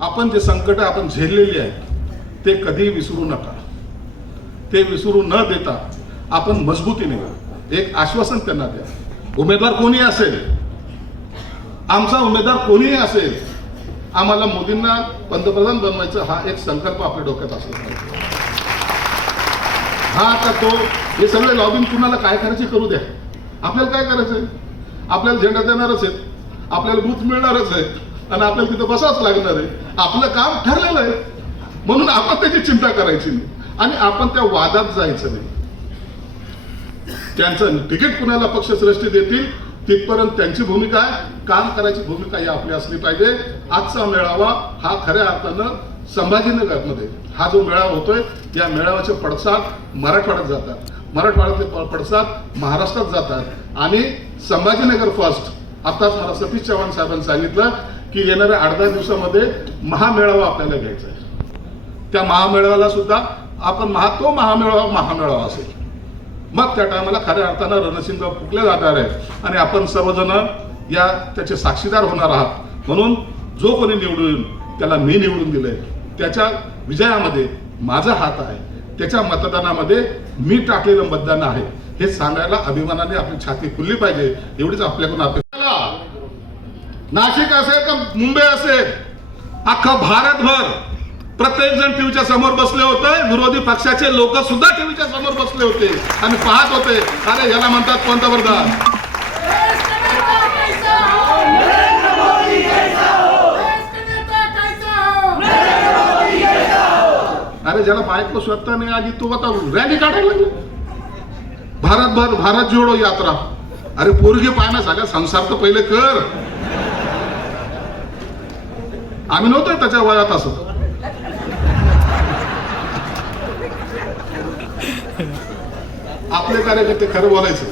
आपण जे संकट आपण झेललेली आहेत ते कधी विसरू नका. ते विसरू न देता आपण मजबूतीने एक आश्वासन त्यांना द्या. उमेदवार कोणी असेल, आमचा उमेदवार कोणीही असेल, आम्हाला मोदींना पंतप्रधान बनवायचं हा एक संकल्प आपल्या डोक्यात असला पाहिजे. हा आता तो हे सगळे लॉबिंग कुणाला काय करायचे करू द्या. आपल्याला काय करायचंय? आपल्याला झेंडा देणारच आहेत, आपल्याला बूथ मिळणारच आहे आणि आपल्याला तिथं बसावंच लागणार आहे. आपलं काम ठरलेलं आहे म्हणून आपण त्याची चिंता करायची नाही आणि आपण त्या वादात जायचं नाही. त्यांचं तिकीट कुणाला पक्षश्रेष्ठी देतील तिथपर्यंत त्यांची भूमिका आहे, काम करायची भूमिका ही आपली असली पाहिजे. आजचा मेळावा हा खऱ्या अर्थानं संभाजीनगरमध्ये हा जो मेळावा होतोय, या मेळाव्याचे पडसाद मराठवाड्यात जातात, मराठवाड्यातले पडसाद महाराष्ट्रात जातात आणि संभाजीनगर फर्स्ट. आताच मला सतीश चव्हाण साहेबांनी सांगितलं की येणाऱ्या 8-10 दिवसामध्ये महामेळावा आपल्याला घ्यायचा आहे. त्या महामेळाव्याला सुद्धा आपण तो महामेळावा असेल. मग त्या टायमाला खऱ्या अर्थानं रणसिंग फुकले जाणार आहे आणि आपण सर्वजण या त्याचे साक्षीदार होणार आहात. म्हणून जो कोणी निवडून येईल त्याला मी निवडून दिलंय, त्याच्या विजयामध्ये माझा हात आहे, त्याच्या मतदानामध्ये मी टाकलेलं मतदान आहे हे सांगायला अभिमानाने आपली छाती फुलली पाहिजे. एवढीच आपल्याकडून अपेक्षा. नाशिक असेल का मुंबई असेल, अख्खा भारतभर प्रत्येक जण टीव्हीच्या समोर बसले होते. विरोधी पक्षाचे लोक सुद्धा टीव्हीच्या समोर बसले होते आणि पाहत होते. अरे याला म्हणतात पंतप्रधान. अरे ज्याला बायको स्वतः नाही आली तो आता रॅली काढायला लागला. भारतभर भारत जोडो यात्रा. अरे पोरगी पाहणं सगळा संसार तर पहिले कर. आम्ही नव्हतोय त्याच्या वयात असं. आपले कार्यकर्ते खरं बोलायचं.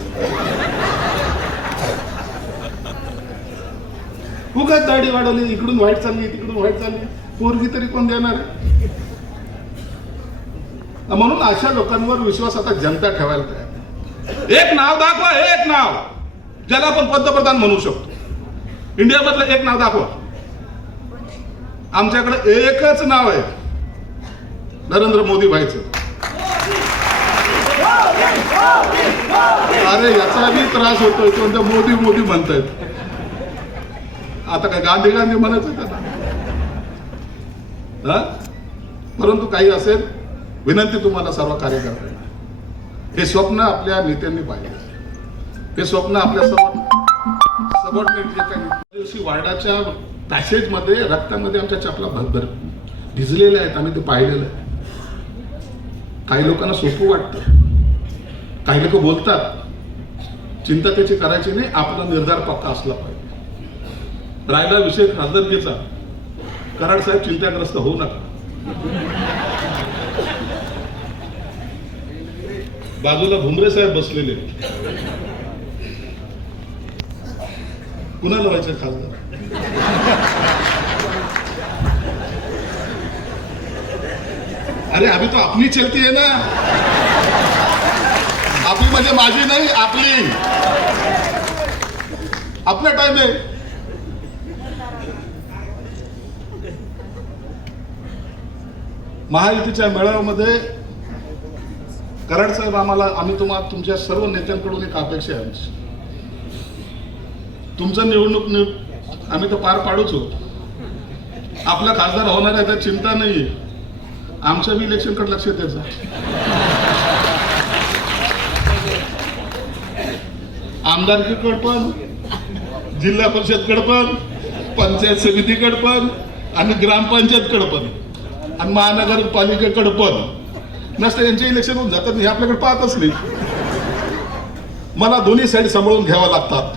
उगाच दाढी वाढवली, इकडून व्हाईट चालली तिकडून व्हाईट चालली, पोरगी तरी कोण देणार आहे? म्हणून अशा लोकांवर विश्वास आता जनता ठेवायला तयार. एक नाव दाखवा, एक नाव ज्याला आपण पंतप्रधान म्हणू शकतो. इंडियामधलं एक नाव दाखवा. आमच्याकडे एकच नाव आहे, नरेंद्र मोदी भाईचं. अरे याचा बी त्रास होतोय, कोणत्या मोदी मोदी म्हणतायत. आता काय गांधी गांधी म्हणायचं त्यांना. परंतु काही असेल, विनंती तुम्हाला सर्व कार्यकर्त्यांना, हे स्वप्न आपल्या नेत्यांनी पाहिजे. हे स्वप्न आपल्या सबऑर्डिनेट जे काही दिवशी वार्डाच्या पॅसेजमध्ये रक्तामध्ये आमच्या चपला भरभर भिजलेल्या आहेत. आम्ही ते पाहिलेलं आहे. काही लोकांना सोपं वाटतं, काही लोक बोलतात. चिंता त्याची करायची नाही, आपला निर्धार पक्का असला पाहिजे. राहिला विषय खासदारकीचा, कराड साहेब चिंताग्रस्त होऊ नका. बाजूला भुमरे साहेब बसलेले, कुणाला व्हायचं खासदार? अरे अभी तो अपनी चलती है ना. आपली म्हणजे माझी नाही, आपली. आपला टाइम आहे. महायुतीच्या मेळाव्यामध्ये कराड साहेब आम्ही तुमच्या सर्व नेत्यांकडून एक अपेक्षा आहे. तुमचं निवडणूक आम्ही तर पार पाडूच होतो. आपला खासदार होणार आहे त्यात चिंता नाही. आमच्या बी इलेक्शनकडे लक्ष द्यायचं. आमदारकीकडे पण, जिल्हा परिषदकडे पण, पंचायत समितीकडे पण आणि ग्रामपंचायतकडे पण आणि महानगरपालिकेकडे पण नसतं. यांचे इलेक्शन होऊन जातात, हे आपल्याकडे पाहतच नाही. मला दोन्ही साईड सांभाळून घ्यावा लागतात.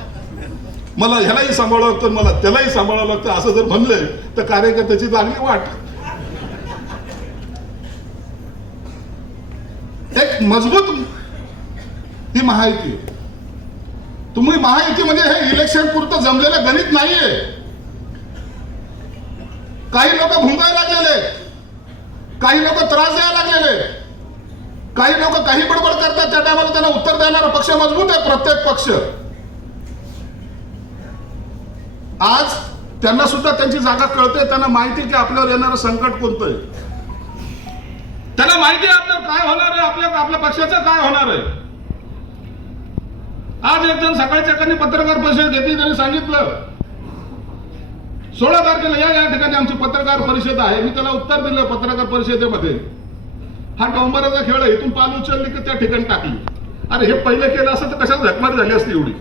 मला ह्यालाही सांभाळावं लागतं, मला त्यालाही सांभाळावं लागतं. असं जर म्हणले तर कार्यकर्त्याची चांगली वाट. एक मजबूत ही महायुती. तुम्ही महायुती म्हणजे हे इलेक्शन पुरतं जमलेलं गणित नाहीये. काही लोक भुंकायला लागलेले, काही लोक त्रास द्यायला लागलेले, काही लोक काही बडबड करतात. त्या टायमाला त्यांना उत्तर देणारा पक्ष मजबूत आहे. प्रत्येक पक्ष आज त्यांना सुद्धा त्यांची जागा कळते, त्यांना माहिती की आपल्यावर येणारं संकट कोणतं आहे, त्यांना माहिती आहे आपल्यावर काय होणार आहे, आपल्या पक्षाचं काय होणार आहे. आज एक जण सकाळच्या एकाने पत्रकार परिषद घेतली, त्यांनी सांगितलं 16 तारखेला या ठिकाणी आमची पत्रकार परिषद आहे. मी त्याला उत्तर दिलं पत्रकार परिषदेमध्ये, हा डोंबराचा खेळ आहे, इथून पाल उचलली की त्या ठिकाणी टाकली. अरे हे पहिले केलं असं तर कशाला झकमारी झाली असती एवढी.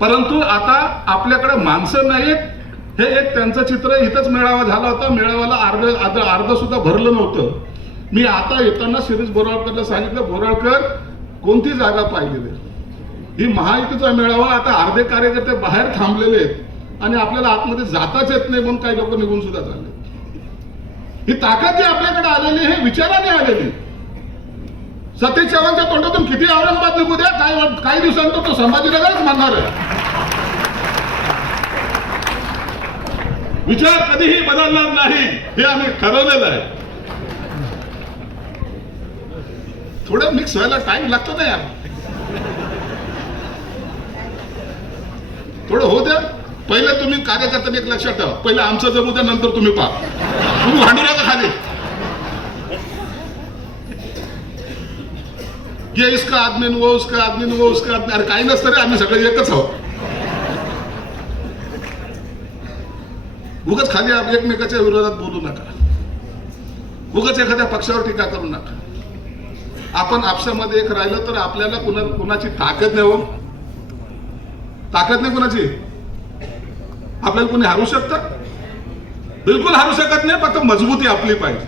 परंतु आता आपल्याकडे माणसं नाहीत. हे एक त्यांचं चित्र. इथंच मेळावा झाला होता, मेळाव्याला अर्ध सुद्धा भरलं नव्हतं. मी आता येताना शिरीष बोराळकरला सांगितलं, बोराळकर कोणती जागा पाहिलेली, ही महायुतीचा मेळावा, आता अर्धे कार्यकर्ते बाहेर थांबलेले आहेत आणि आपल्याला आतमध्ये जाताच येत नाही म्हणून काही लोक निघून सुद्धा चालले. ही ताकद जी आपल्याकडे आलेली हे विचाराने आलेली. सतीश चव्हाणच्या तोंडातून किती औरंगाबाद निघू द्या, काही दिवसांतर तो संभाजीनगरच म्हणणार आहे. विचार कधीही बदलणार नाही हे आम्ही ठरवलेलं आहे. थोडं मिक्स व्हायला टाइम लागतो ना यार, थोडं होऊ द्या. पहिले तुम्ही कार्यकर्त्यांनी एक लक्षात ठेवा, पहिले आमचं जमू द्या, नंतर तुम्ही पहा. तुम्ही भांडू नका खाली. ये इसका आदमी वो उसका आदमी वो उसका आदमी. अरे काही नसतं रे, आम्ही सगळे एकच आहोत. उगाच खाली एकमेकाच्या विरोधात बोलू नका, उगाच एखाद्या पक्षावर टीका करू नका. आपण आपसामध्ये एक राहिलं तर आपल्याला कुणाची ताकद नाही. हो, ताकद नाही कुणाची. आपल्याला कोणी हारू शकतं? बिलकुल हारू शकत नाही. फक्त मजबूती आपली पाहिजे.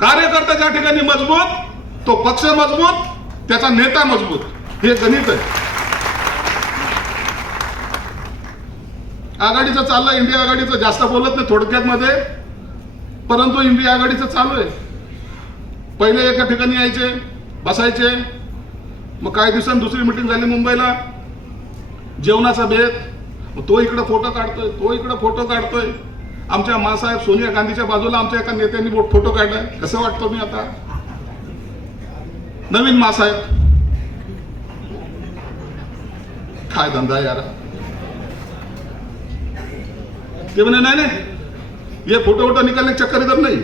कार्यकर्ता ज्या ठिकाणी मजबूत, तो पक्ष मजबूत, त्याचा नेता मजबूत. हे गणित आहे. आघाडीचं चाललं, इंडिया आघाडीचं जास्त बोलत नाही थोडक्यात मध्ये, परंतु इंडिया आघाडीचं चालू आहे. पहिले एका ठिकाणी यायचे, बसायचे, मग काही दिवसांनी दुसरी मिटिंग झाली मुंबईला, जेवणाचा बेत, मग तो इकडे फोटो काढतोय, तो इकडे फोटो काढतोय. आमच्या मासाहेब सोनिया गांधीच्या बाजूला आमच्या एका नेत्यांनी फोटो काढलाय. कसं वाटतो मी आता नवीन मासाहेब? काय धंदा यार. ते म्हणे नाही नाही, ये फोटो वोटो निकालने चक्कर इधर नाही.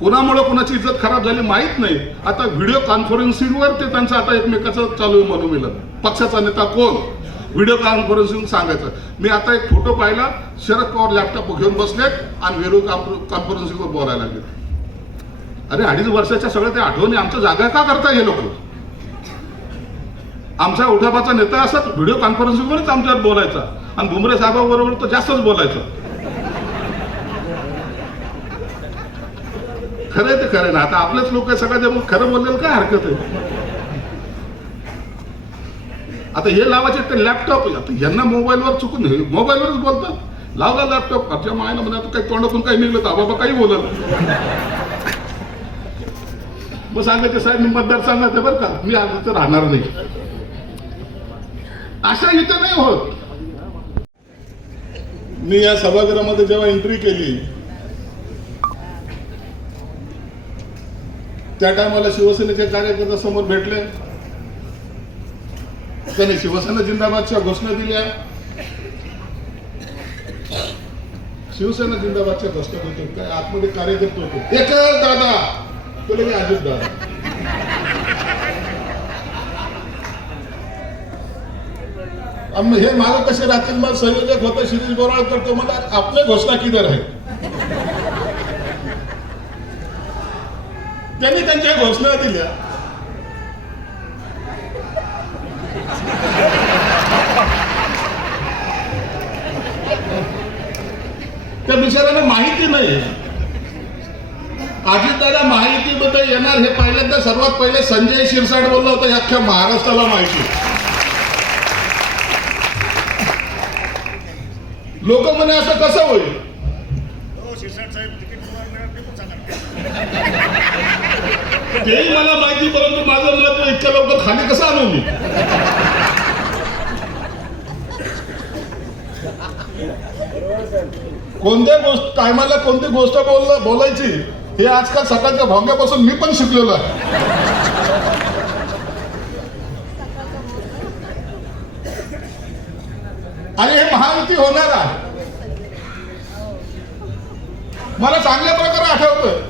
कोणामुळे कोणाची इज्जत खराब झाली माहित नाही. आता व्हिडिओ कॉन्फरन्सिंगवर ते त्यांचं आता एकमेकाचं चालू आहे मनोमिलन. पक्षाचा नेता कोण, व्हिडिओ कॉन्फरन्सिंग सांगायचं. मी आता एक फोटो पाहिला, शरद पवार लॅपटॉप घेऊन बसलेत आणि व्हिडिओ कॉन्फरन्सिंगवर बोलायला लागले. अरे 2.5 वर्षाच्या सगळ्या त्या आठवणी आमच्या जागा का करता हे लोक? आमचा उठावाचा नेता असत व्हिडिओ कॉन्फरन्सिंगवरच आमच्यावर बोलायचा आणि भुमरे साहेबांबरोबर तो जास्तच बोलायचा. खरंय ते खरं ना. आता आपलेच लोक सगळ्या खरं बोललेलं काय हरकत आहे? आता हे लावायचे ते लॅपटॉप, आता यांना मोबाईलवर चुकून मोबाईलवरच बोलतात. लावला लॅपटॉप, आमच्या मायला म्हणा काही तोंडातून काही निघलं तर बाबा काही बोलत. मग सांगायचे साहेब मी मतदारसंघात आहे बरं का, मी आज तर राहणार नाही. अशा इथे नाही होत. मी या सभागृहामध्ये जेव्हा एंट्री केली त्या टायमाला शिवसेनेचे कार्यकर्ते समोर भेटले. त्याने शिवसेना जिंदाबादच्या घोषणा दिल्या. शिवसेना जिंदाबादच्या घोषणा होते. काय आतमध्ये कार्यकर्ते होते. एक दादा तुला मी अजित दादा. हे मागे कसे राहतील? मग संयोजक होता शिरीष बोराळकर, तो मला आपल्या घोषणा किधर आहे. त्यांनी त्यांच्या घोषणा दिल्या. त्या बिचाऱ्याला माहिती नाही. अजितदादा माहितीबद्दल येणार हे पहिल्यांदा सर्वात पहिले संजय शिरसाट बोलला होता. अख्ख्या महाराष्ट्राला माहिती. लोक म्हणे असं कसं होईल? तेही मला माहिती, परंतु माझं मत इतक्या लवकर खाली कसं आणू मी? कोणत्या गोष्ट टायमाला कोणती गोष्ट बोलायची हे आजकाल सकाळच्या भोंग्यापासून मी पण शिकलेलो आहे. आणि हे महायुती होणार आहे. मला चांगल्या प्रकारे आठवतं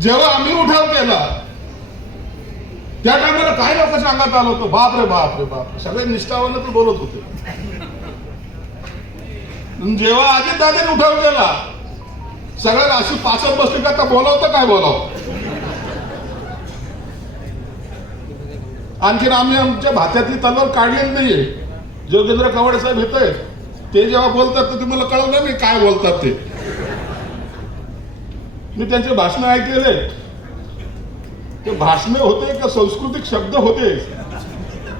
जेव्हा आम्ही उठाव केला त्या टायमाला काय लोक सांगत आलो होतो, बाप रे बाप रे बाप, सगळे निष्ठावान तर बोलत होते. जेव्हा अजितदादांनी उठाव केला सगळ्या अशी पाचत बसली का आता बोलावं काय बोलावं. आणखीन आम्ही आमच्या भात्यातली तलवार काढलेली नाहीये. जोगेंद्र कवाडे साहेब येत आहेत, ते जेव्हा बोलतात तर तुम्हाला कळवलं नाही काय बोलतात ते. मी त्यांचे भाषण ऐकलेले, ते भाषणे होते का सांस्कृतिक शब्द होते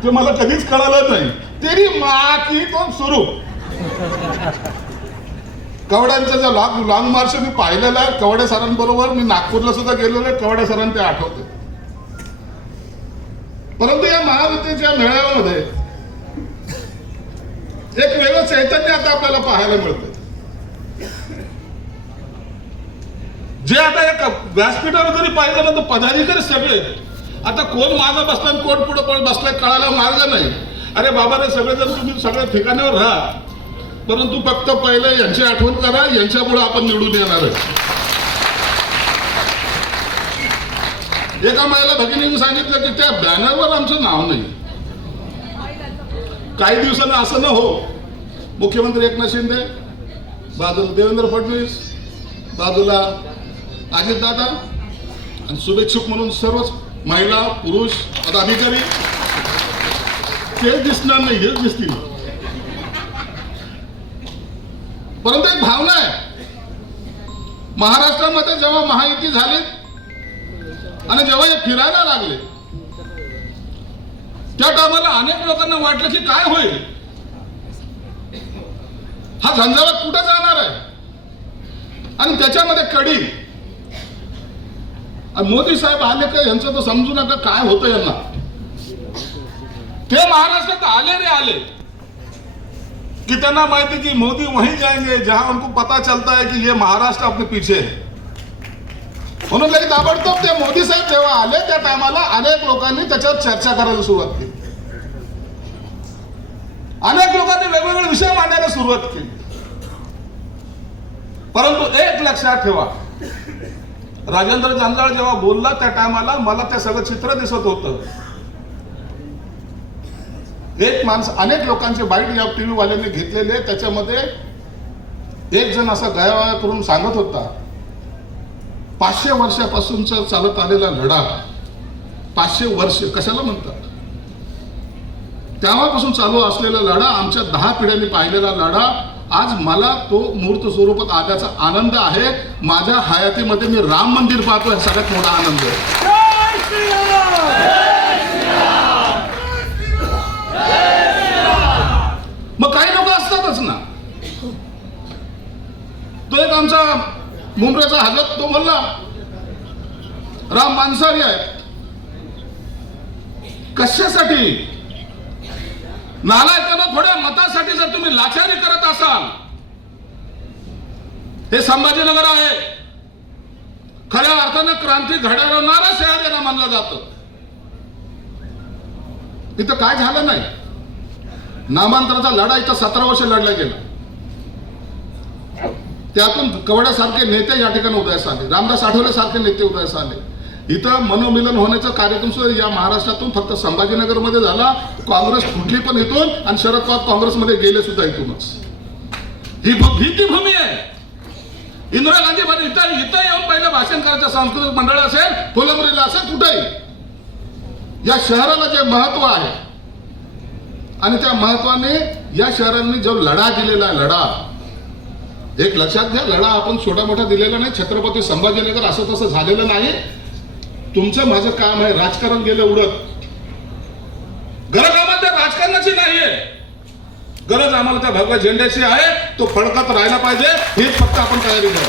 ते मला कधीच कळालं नाही. तेरी मा की तो सुरू. कवड्यांचा जो लॉंग मार्च मी पाहिलेला आहे कवडे सरांबरोबर, मी नागपूरला सुद्धा गेलेलो आहे. कवडे सरांना ते आठवते. परंतु या महायुतीच्या मेळाव्यामध्ये एक वेगळं चैतन्य आता आपल्याला पाहायला मिळतं. जे आता एक व्यासपीठावर जरी पाहिलं ना तर पदाधिकारी सगळे आता कोण मागं बसला कोण पुढे बसलाय कळायला मार्ग नाही. अरे बाबा रे, सगळेजण तुम्ही सगळ्या ठिकाणावर राहा, परंतु फक्त पहिले यांची आठवण करा, यांच्यामुळे आपण निवडून येणार आहे. एका महिला भगिनीने सांगितलं की त्या बॅनरवर आमचं नाव नाही. काही दिवसांना असं न हो, मुख्यमंत्री एकनाथ शिंदे, बाजूला देवेंद्र फडणवीस, बाजूला अजितदादा आणि शुभेच्छुक म्हणून सर्वच महिला पुरुष पदाधिकारी, तेच दिसणार नाही, हेच दिसतील. परंतु एक भावना आहे, महाराष्ट्रामध्ये जेव्हा महायुती झाली आणि जेव्हा हे फिरायला लागले त्या टायमाला अनेक लोकांना वाटलं की काय होईल, हा झंझावात कुठे जाणार आहे. आणि त्याच्यामध्ये कडी मोदी साहेब आले का यांचं तर समजू नका काय होतं यांना. ते महाराष्ट्रात आले रे आले कि त्यांना माहिती कि मोदी वहीं जाएंगे जहां उनको पता चलता है कि ये महाराष्ट्र अपने पीछे है. म्हणून लगेच ताबडतोब ते मोदी साहेब जेव्हा आले त्या टायमाला अनेक लोकांनी त्याच्यावर चर्चा करायला सुरुवात केली. अनेक लोकांनी वेगवेगळे विषय मांडायला सुरुवात केली. परंतु एक लक्षात ठेवा, राजेंद्र जंजाळ जेव्हा बोलला त्या टायमाला मला ते सगळं चित्र दिसत होतं. एक माणूस, अनेक लोकांचे बाईट या टीव्ही वाल्यांनी घेतलेले, त्याच्यामध्ये एक जण असा गयावया करून सांगत होता 500 वर्षापासूनचा चालत आलेला लढा, 500 वर्ष कशाला म्हणतात, तेव्हापासून चालू असलेला लढा, आमच्या 10 पिढ्यांनी पाहिलेला लढा, आज मला तो मूर्त स्वरूपात आल्याचा आनंद आहे. माझ्या हयातीमध्ये मी राम मंदिर पाहतोय, सगळ्यात मोठा आनंद आहे. मग काही लोक असतातच ना. तो एक आमचा मुंबईचा हजरत तो बोलला राम मानसारी आहे. कशासाठी? नालायकांना थोड्या मतासाठी जर तुम्ही लाचारी करत असाल, हे संभाजीनगर आहे, खऱ्या अर्थानं क्रांती घडवणारा शहर याला मानलं जातं. इथं काय झालं नाही. नामांतराचा लढा इथं 17 वर्ष लढला गेला. त्यातून कवड्यासारखे नेते या ठिकाणी उदयास आले, रामदास आठवले सारखे नेते उदयास आले. इथं मनोमिलन होण्याचा कार्यक्रम सुद्धा या महाराष्ट्रातून फक्त संभाजीनगरमध्ये झाला. काँग्रेस फुटली पण इथून आणि शरद पवार काँग्रेसमध्ये गेले सुद्धा इथूनच. ही ती भूमी आहे. इंदिरा गांधी इथं येऊन पहिलं भाषण करायचं, सांस्कृतिक मंडळ असेल, फुलंब्रीला असेल, कुठेही या शहराला जे महत्व आहे आणि त्या महत्वाने या शहरांनी जो लढा दिलेला आहे, लढा एक लक्षात घ्या, लढा आपण छोटा मोठा दिलेला नाही. छत्रपती संभाजीनगर असं तसं झालेलं नाही. तुमचं माझं काम आहे, राजकारण गेलं उडत. गरज आम्हाला त्या राजकारणाची नाहीये, गरज आम्हाला त्या भगव्या झेंड्याची आहे. तो फडकत राहायला पाहिजे, हीच फक्त आपण तयारी करा.